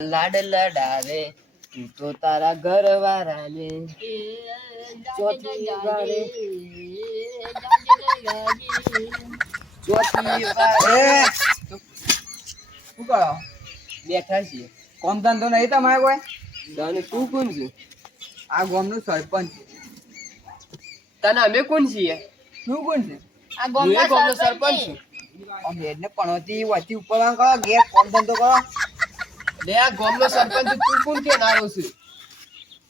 લાડ લડાવે તું તો તારા ઘર વાળાને ચોથી વારે શું કરો? બેઠા છીએ. કોમ ધંધો નહીં તમારે કોઈ? તને તું કોણ છે? આ ગામનું સરપંચ. તને અમે કોણ છીએ? શું કોણ છે? આ હું એ ગામનો ગામના સરપંચ છું. આમ હેડને પણોતી વચ્ચે ઉપર આમ કરો, ઘેર કોમ ધંધો કરો. લે આ ગામનો સરપંચ તું કોણ કે નારો છે?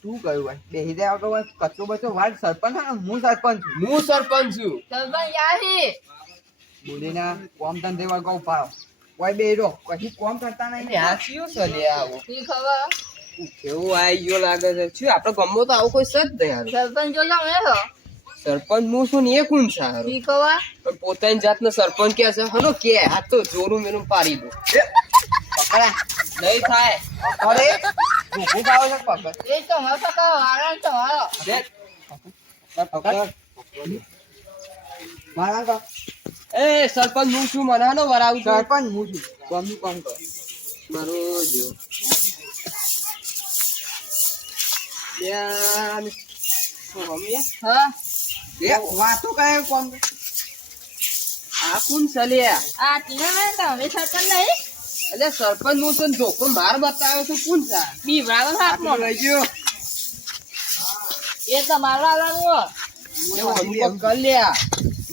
શું કહ્યું ભાઈ? બેસી જાય વગર ભાઈ કચરો બચો વાત સરપંચ છે ને, હું સરપંચ છું. હું સરપંચ છું. સરપંચ યાહી બોલીને કોમ ધંધે વગર ઉભા રહો. કોઈ બેહી કશી કોમ કરતા નહીં. આ કયો છે લે આવો? ઈ ખબર કેવું આઈ ગયો લાગે છે. શું આપણે ગામમાં તો આવું કોઈ છે જ નહીં હારું. સરપંચ જો જાવ એ હો સરપંચ હું છું ને એ કોણ છે હારું? ઈ ખબર પણ પોતાની જાતનો સરપંચ કે છે હલો કે આ તો જોરું મેરું પાડી દો. પકડા નહીં થાય. અરે ભૂખું ખાવ છે પકડ. એ તો મારો કાકા વાળા તો વાળો મારા કા એ સરપંચ હું છું મને હાલો વરાવું છું. સરપંચ હું છું. કોમનું કામ કરો. મારો જો યાર મમ્મી હા એ વાતો કરે કોમ. આ કોણ સલ્યા? આ ટીના ને તમે સરપંચ નહીં એટલે સરપંચ નું તો ધોકો માર બતાવ્યો તો કોણ છે? બી વાળો હાથમાં લઈ ગયો. એ તો મારો આવવાનું હો એવું અનુભવ કર લ્યા.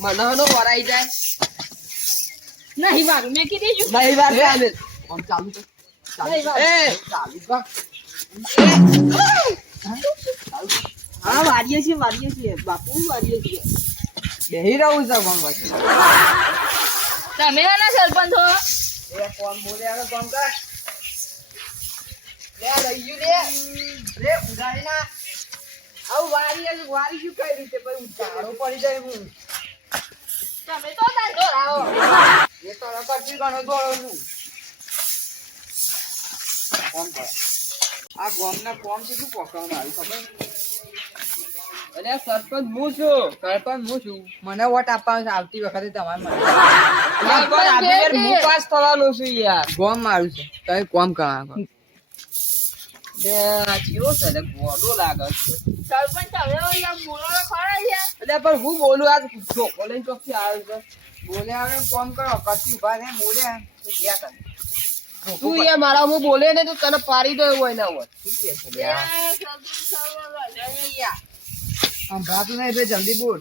મને હાલો વરાઈ જાય. નહીં વાળું મેં કીધી છું નહીં વાર ચાલે. કોમ ચાલુ છે. નહીં એ વાળું ચાલુ કર. હા વારીએ છીએ બાપુ વારીએ છીએ. બેહી રહું છે કોમ વચ્ચે. તમે ના સરપંચ હો એ કોમ બોલે આવે કોમ કર. લે લઈ ગયું લે. રે ઉડાડી ના. આવું વારી શું કઈ રીતે ભાઈ ચારો પડી જાય હું. તમે તો ના જોરાવો એ તારા પરથી ઘણો દોડો છું. કોમ કર. આ ગામના કોમ થી શું પકડવાનું આવ્યું ખબર? અરે સરપંચ હું છું. સરપંચ હું છું. મને વોટ આપવાનો છે આવતી વખતે તમારે મને. યાર પણ આપણે યાર હું પાસ થવાનો છું યાર. ગોમ મારું છે તમે કોમ કરવાનું. લે આ ચિયો છે લે ગોડો લાગે છે. સરપંચ તમે યાર બોલો ખરા છે એટલે પણ હું બોલું આ ધોકો લઈને ચોકથી આવ્યો છે. બોલે આવે કોમ કરો કશું ઉભા ને બોલે તો ગયા કરે. તું યાર મારા હું બોલે ને તો તને પાડી દો એવું હોય ના હોય. શું કે છે એ યાર? સરપંચ યાર સંભળાતું નહીં બે જલ્દી બોલ.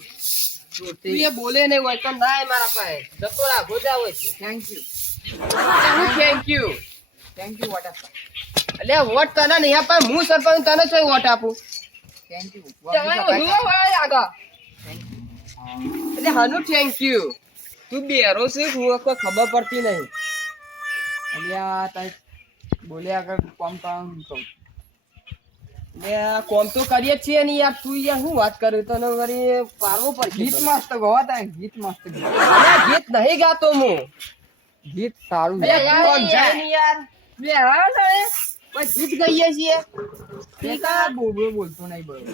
તું એ બોલે ને હોય તો ના એ મારા પાસે જતો રાખો જા હોય છે. Thank you thank you. Thank you what આપવા. એટલે વોટ તને નહીં આપે હું સરપંચ તને શું વોટ આપું? થેન્ક યુ તમે હું વાળા આગળ એટલે હાનું થેન્ક યુ. તું બેરો છે હું કોઈ ખબર પડતી નહીં. અલ્યા તાર બોલે આગળ કોમ કરવાનું કહું. લે આ કોમ તો કરીએ જ છીએ ને યાર તું યાર શું વાત કર્યું તને વળી પાડવો પડશે. ગીત મસ્ત ગવા તા ગીત મસ્ત ગીત. અલ્યા ગીત નહીં ગાતો હું. ગીત સારું અરે છે. તું સમજાય નહીં યાર. બે વાળા તમે પણ ગીત ગાઈએ છીએ. એ તારા બોબડો બોલતો નહીં બરોબર.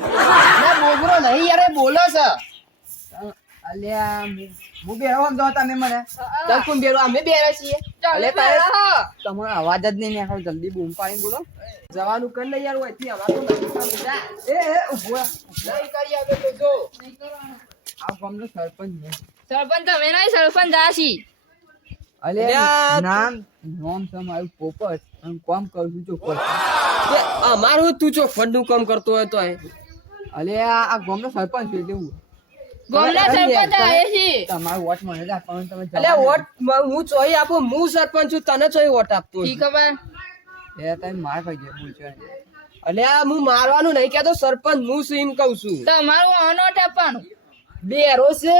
ના બોબરો નહીં યાર એ બોલો છે. અલ્યા હું બેહો સમજો તમે મને. તને કોણ બેરો અમે બેરે છીએ. ચાલે અલે તારે તમારો અવાજ જ નહીં નીકળો જલ્દી બૂમ પાડીને બોલો. જવાનું કર ને યાર ઓયથી અમાર તો નથી કામ જા. એ ઉભો રહો. નહીં કરી આવે તો જો. આ ગામનો સરપંચ છે. સરપંચ તમે નહીં સરપંચ દાસી અલ્યા અલ્યા, નામ છે મારું પોપટ અને કામ કરું છું ચોપટ. તે અમારું તું ચોખવટ નું કામ કરતો હોય તો અલ્યા આ ગામનો સરપંચ છે એટલે હું. ગોમના સરપંચ આવે છે તમારો વોટ મને જ આપવાનો તમે જવા એટલે દો. વોટ હું ચોઈ આપું હું સરપંચ છું તને ચોઈ વોટ આપતો ઈ ખબર એ તમે માર ખાઈ ગયા બોલશો નહીં. એટલે હું મારવાનું નહીં કહેતો સરપંચ હું છું એમ કઉ છું. તમારું અનોટ આપવાનું બેરો છે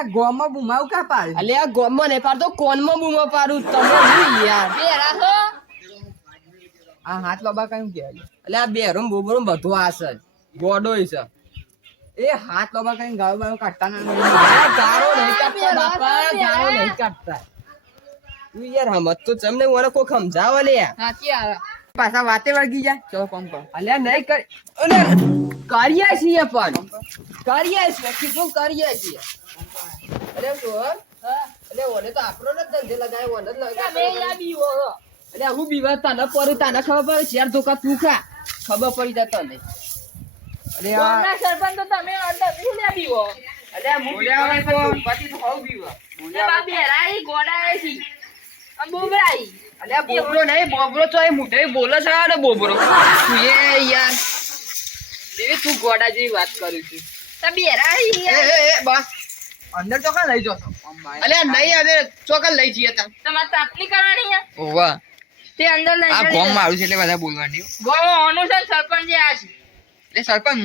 આ ગામમાં બુમાવું કા પાડે? એટલે આ ગોમમાં નહીં પાડતો કોનમાં બૂમો પાડું તમે હું યાર. બે રાખો આ હાથ બાબા કયું કહેવાય? એટલે આ બેરો બોબરો બધું આ છે ગોડો છે. એ હાથ બાબા કઈ ગાળો બાળો કાઢતા ના અરે ગારો નહીં કાઢતા બાપા ગારો નહીં કાઢતા. તું યાર હમત તો ચમ ને ઓને કોઈ સમજાવ લે. સાચી આવે પાછા વાતે વળગી જાય. ચલો કોમ કરો. અલ્યા નહીં કરી અલે કરીએ છીએ પણ કરીએ છીએ કીધું કરીએ છીએ. અરે સોહર હા એટલે ઓને તો આપણો ને ધંધે લગાય ઓને જ તમે લગાય. યા બીવો છો એટલે હું બીવા તને પરું તને ખબર પડે ચાર ધોકા તું ખા ખબર પડી જાય તને અરે આ ગામના સરપંચ તો તમે અડધા પીને પીવો એટલે હું બોલ્યા બીવા હોય તો. પછી તો હોવ બીવા એ બા બેરાઈ ગોડાએ છી આ બોબરાઈ એટલે બોબરો નહીં બોબરો તો એ મુઢે બોલે છે ને બોબરો તું એ યાર એવી તું ગોડા જેવી વાત કરું છું તો બેરાઈ બસ અંદર તો કાં લઈ જશો આમ બહાર. અલ્યા નહીં હવે ચોકલ લઈ જઈએ તા તમારે તાપની કરવાની છે ઓવા તે અંદર લઈ આ ગોમ મારું છે એટલે બધા બોલવાની હો. ગોવાનું છે ને સરપંચ જે આ છે એટલે સરપંચ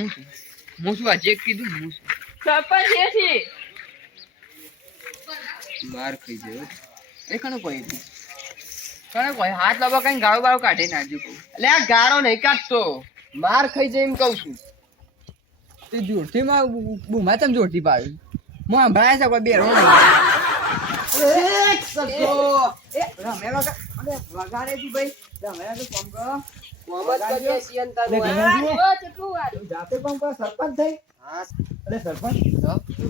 હું છું હજી એક કીધું ને હું છું સરપંચ એ છે માર ખાઈ ગયો એ કનો કોઈ કનો કોઈ હાથ લાવવા કઈ ગાળો બાળો કાઢી નાખજો કહું એટલે આ ગાળો નહીં કાઢતો માર ખાઈ જાય એમ કહું છું તે જોરથી માં બુમા ચમ જોરથી પાડ્યું હું સંભળાય છે કોઈ બેરો નહીં એ રમે વગા અરે વગાડે તી ભાઈ રમે તો કોમ કરો મોહમ્મદ કરીએ છીએ ને તારું ઓ કેટલું વારું જાતે કોમ કરો સરપંચ થઈ હા અરે સરપંચ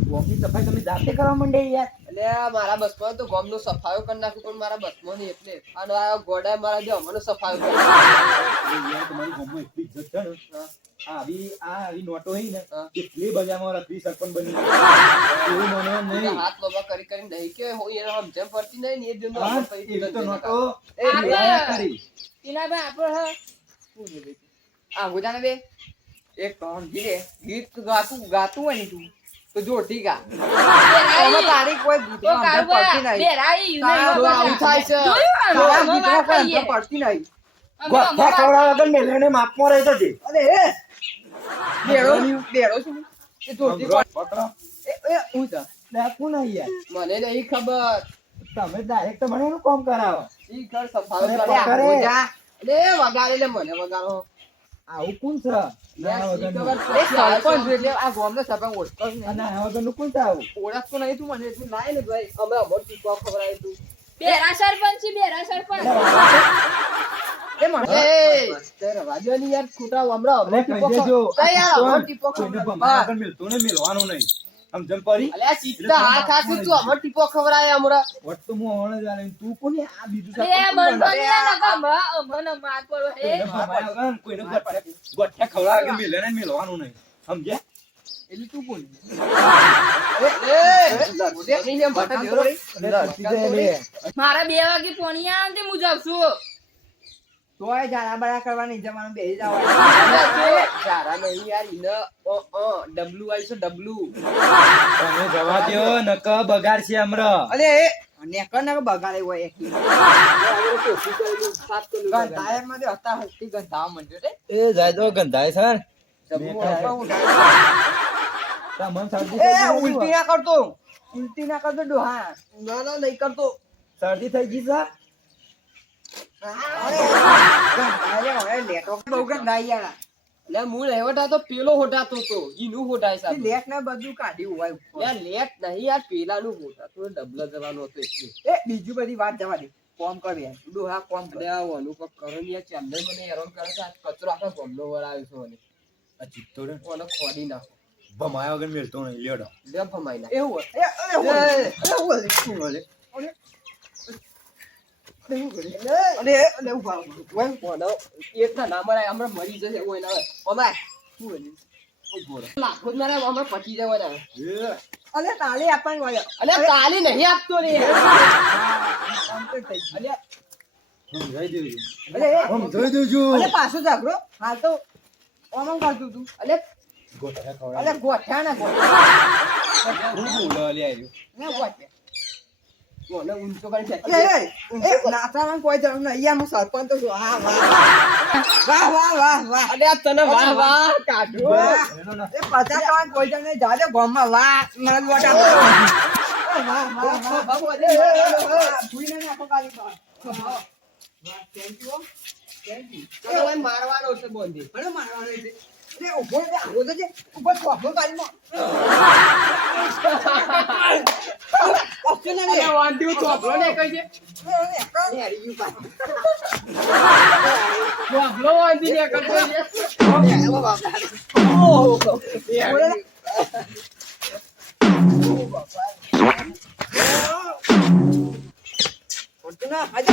ગોમની સફાઈ તમે જાતે કરવા માંડે યાર એટલે આ મારા બસમાં તો ગામનો સફાયો કરી નાખ્યું પણ મારા બસમાં નહીં એટલે અને આ ગોડાએ મારા જો અમને સફાયો કરી યાર તમારી ગામમાં એટલી ઇજ્જત છે ને આ આવી નોટો હઈ ને હા. એટલી બજારમાં રખડી સરપંચ બની એવું મને નાખ્યું. નહીં હાથ લોબા કરી કરી નહીં કે હું એને સમજણ પડતી નહીં ને એ દિનનો હા, અમર પૈકી એવી તો નથી નોટો એ આપણે- લાયા કરી તીના ભાઈ આપણે આ ગુજાને બે એક કોણ ગીરે ગીત ગાતું હોય ને તું તો જોરથી ગા આમાં તારી કોઈ ગીતમાં અંદર પડતી નહીં બેરાઈ તારું આવું થાય છે. તારા ગીતમાં કોઈ અંદર પડતી નહીં ગોઠા ખવડાવવા વગર મેલેને માપમાં રહી તો છે અરે એ બેડો શું એ જોરથી પકડો એ હું છે નાખું નહીં યાર મને નહીં ખબર તમે ડાયરેક્ટ મને એનું કામ કરાવો ઈ ઘર સફાયો અરે કરે. પકડે. ગોજા એટલે વગાડે એટલે મને વગાડો આવું કોણ છે નાના વગરનું. એ સરપંચ એટલે આ ગામનો સરપંચ ઓળખતો જ આ નહીં નાના વગરનું કોણ છે આવું ઓળખતો નહીં તું મને એટલું લાય ને ભાઈ અમે અમર ટીપા ખવડાય તું બેરા સરપંચ છે બેરા સરપંચ એ મને એ તે રવા દ્યો ની યાર ખોટા હમણાં અરે અમર કહી દેજો કઈ યાર અમર ટીપો કોઈને ખવડાય. ભમાયા વગર મિલતું ને મિલવાનું નહીં સમજણ પડી અલ્યા સીધા હાથ હાથી તું અમર ટીપો ખવડાય હમણાં વટ તો હું હવણે જાણે તું કોની આ બીજું એ સરપંચ કોણ બંધો બને? ના નકા અમને માર પડો હે કોઈને ભમાયા વગર કોઈને ગોઠ્યા ખવડાવે કે મિલે ને મિલવાનું નહીં સમજ્યા એટલે તું બોલ લડતી એમ ભટક ગયો રે. મારા 2 વાગે પોણી આવે તે હું જાઉં છું તોય જાણા બળા કરવાની જવાનું બેહી જાવ સારા નહીં યાર ઈને ડબલું આવી છે ડબલું તમે જવા દ્યો નકા બગાડ છે હમણાં અરે એ નેકર ને બગાડે હોય એક ગંધાય માં હતા હસ્તી ગંધાવા માંડ્યો રે એ જાય તો ગંધાય સર તમને શરદી એ થઈ ગઈ ઉલટી છે? ના કરતો ઉલટી ના કરતો ડોહા ના ના નહીં કરતો શરદી થઈ ગઈ છે બહુ ગંધાઈ યાર એટલે મૂળ હેવટા તો પેલો હોટાતો તો ઈનું હોટાય સાહેબ લેટ ને બધું કાઢ્યું હોય યાર લેટ નહીં યાર પેલાનું હોટાતો ડબલ જવાનું હતું એટલે એ બીજું બધી વાત જવા દે કોમ કર યાર ડોહા કોમ કર અરે આ ઓનું કોક કરો ને યાર ચાંદે મને હેરાન કરે છે આ કચરો આખો ગમલો વળાવ્યો છે મને આ ચિત્તો રે ઓને ખોડી નાખો ભમાયા વગર મિલતો નહીં લ્યોડો લે ભમાઈ નાખ એવું હોય શું હોય અરે ઉભા ઓનો એકના ના મરાય હમણાં મરી જશે ઓય ના ઓમાય શું હોય ઉભો રહે લાખો જ મારે હમણાં પટી જાય ઓય અરે તાળી આપવાની હોય અલે તાલી નહીં આપતો રે અલે સમજાઈ દેજો અરે સમજાઈ દેજો અરે પાછું જાગરો હાલ તો ઓમમ કરતું તું અલે ગોઠા અરે ખવડાવે ગોઠ્યા ને ગોઠ્યા હું બોલો લે આવ્યો ને ગોઠ્યા ઓને ઊંચો કરી ફેંકી અરે દે. એ નાતામાં કોઈ જરૂર નહીં અહીંયા હું સરપંચ તો છું વાહ વાહ વાહ વાહ વાહ અલે આ તને વાહ વાહ કાઢો એનો ના એ પચાસ ટકા કોઈ જરૂર નહીં જાજો ગામમાં વાહ મને ગોઠા વાહ વાહ વાહ ભૂઈને નાખો કાલી વાહ થેન્ક યુ તને ઓય મારવાનો છે બોંધી અરે મારવાનો છે અરે ઉભો રે આવો તો છે ઉભો થોભો કાલીમાં ઓપ્શન અલે ને વાંધ્યું તો આપણો ને કહી દે હેરી યુ તો આપણો વાંધી ને કરતો છે પડતું ના આજે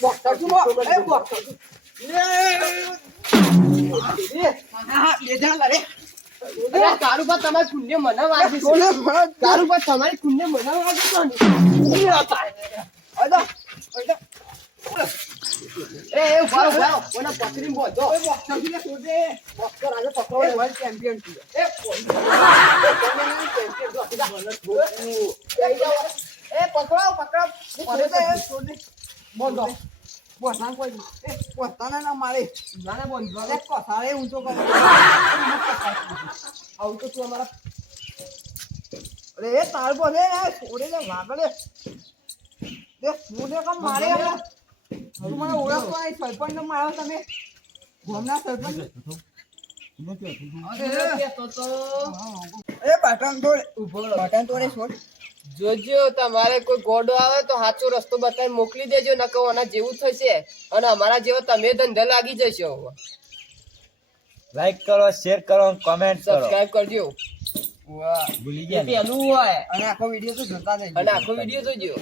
બોક્સર છું એ બોક્સર છું હા બે જણ લડે અરે તારું પર તમારી પુણ્ય મને વાગે છે. તારું પર તમારી પુણ્ય મને વાગે છે ને. એ ઉભા ઉભા ઓને પકડીને બોધો. બોક્સર થી છોડે બોક્સર આજે પકડો વર્લ્ડ ચેમ્પિયન છે એ પકડો છોડ દે બોલો બોસા કોઈ એ પોતાના ના મારે નાને બોંધો. અરે કોસારે ઊંચો કર આવું તો તું અમારા અરે એ તાર બોલે છોડે ને વાગલે દે છોડે કમ મારે તું મને ઓળખતો નહીં સરપંચ ને માર્યો તમે ગામના સરપંચ એ બટન તોડ ઉભો બટન તોડે છોડ જોજો તમારે કોઈ ગોડો આવે તો સાચો રસ્તો બતાવી મોકલી દેજો નકર આના જેવું થશે અને અમારા જેવો તમે ધંધે લાગી જશો. લાઈક કરો, શેર કરો, કોમેન્ટ કરો. સબસ્ક્રાઇબ કરજો. ભૂલી એ ગયા ને? પેલું હોય અને આખો વિડીયો તો જોતા નહીં અને આખો વિડીયો જોજો.